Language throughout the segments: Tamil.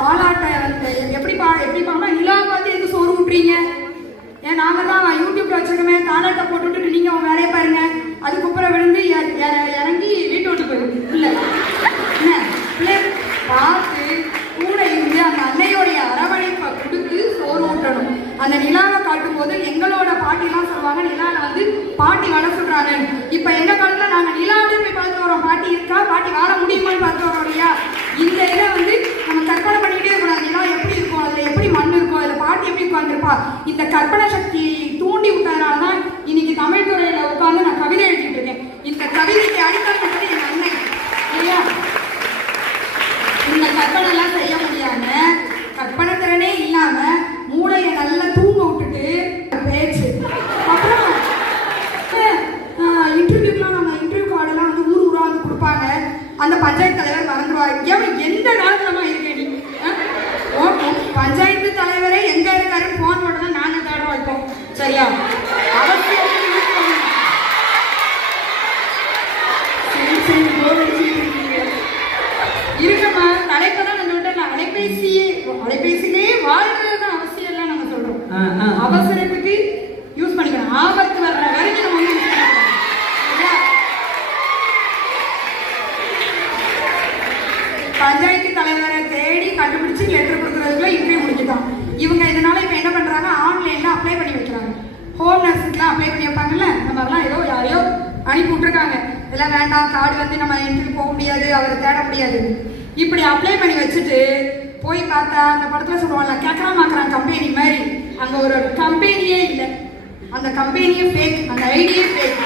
தாலாட்ட எப்படி பாருன்னா நிலா பார்த்து எதுக்கு சோறு விட்டுறீங்க? ஏன் நாங்க தான் யூடியூப்ல வச்சிருக்கோமே, தாலாட்ட போட்டுவிட்டு நீங்க உங்க வேலையை பாருங்க. அதுக்கப்புறம் விழுந்து இறங்கி வீட்டு விட்டு போயிருக்கு இல்லை என்ன பார்த்து கூட இருந்து அந்த அன்னையோடைய அரவணைப்பை கொடுத்து சோறு ஊட்டணும். அந்த நிலாவை காட்டும் போது எங்களோட பாட்டிலாம் சொல்லுவாங்க, நிலாவில் வந்து பாட்டி வாழ சொல்றாங்க. இப்ப எங்க காலத்துல நாங்க நிலாவிலே போய் பார்த்து வரோம், பாட்டி இருக்கா, பாட்டி வாழ முடியுமான்னு பார்த்து வரோம் இல்லையா? இந்த இதை வந்து நம்ம கற்பனை பண்ணிக்கிட்டே இருக்கக்கூடாது. நிலா எப்படி இருக்கும், அதுல எப்படி மண் இருக்கும், அதுல பாட்டி எப்படி உட்காந்துருப்பா. இந்த கற்பனை சக்தியை தூண்டி விட்டதுனாலதான் இன்னைக்கு தமிழ் துறையில உட்காந்து நான் கவிதை எழுதிட்டு இருக்கேன். இந்த கவிதைக்கு அடித்தல் பண்ணது என் அன்னை இல்லையா? இந்த கற்பனை எல்லாம் செய்ய முடியாம, கற்பனை திறனே இல்லாம மூளையை நல்லா தூங்க விட்டுட்டு பேச்சு. அப்புறம் இன்டர்வியூக்கெல்லாம் நம்ம இன்டர்வியூ கார்டெல்லாம் வந்து ஊர் ஊரா வந்து கொடுப்பாங்க. அந்த பஞ்சாயத்து தலைவர் மறந்துடுவாங்க. எந்த காலத்துலமா இருக்கேன் நீ? பஞ்சாயத்து தலைவரே எங்க இருக்காருன்னு போன் போட்டு தான் நாங்க தேடுறோம் இப்போ. சரியா? அவசியம் இருக்கமா தலைப்பை தான் நம்ம விட்டு அலைபேசியிலே வாழ்றதுதான் அவசியம் இல்லை நம்ம சொல்றோம். அவசரத்துக்கு யூஸ் பண்ணிக்கணும், ஆபத்து வர்ற வரைக்கும் நம்ம வந்து பஞ்சாயத்து தலைவரை தேடி கண்டுபிடிச்சு லெட்டர் கொடுக்கறதுக்குள்ள இன்டர்வியூ முடிச்சுட்டான். இவங்க இதனால இப்ப என்ன பண்றாங்க, ஆன்லைன்ல அப்ளை பண்ணி வைக்கிறாங்க. ஹோம் நர்ஸுக்குலாம் அப்ளை பண்ணி வைப்பாங்கல்ல, இந்த மாதிரிலாம் ஏதோ யாரையோ அனுப்பி விட்டுருக்காங்க. இதெல்லாம் வேண்டாம், கார்டு வந்து நம்ம இன்டர்வியூ போக முடியாது, அவரை தேட முடியாது. இப்படி அப்ளை பண்ணி வச்சுட்டு போய் பார்த்தா அந்த படத்துல சொல்லுவாங்கல்ல, கேட்கலாம் மாக்குறான் கம்பெனி மாதிரி. அங்க ஒரு கம்பெனியே இல்லை, அந்த கம்பெனியே ஃபேக், அந்த ஐடியே ஃபேக்.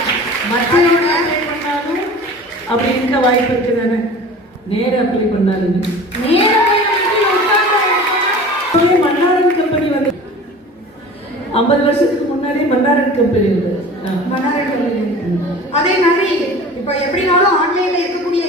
மற்றவங்க அப்ளை பண்ணாலும் அப்படி இருக்க வாய்ப்பு இருக்கு தானே? நேர அப்ளை பண்ணாலும் மன்னாரன் கம்பெனி வந்து 50 வருஷத்துக்கு முன்னாடியே மன்னாரன் கம்பெனி வந்து அதே மாதிரி இப்ப எப்படினாலும் ஆன்லைன்ல இருக்கக்கூடிய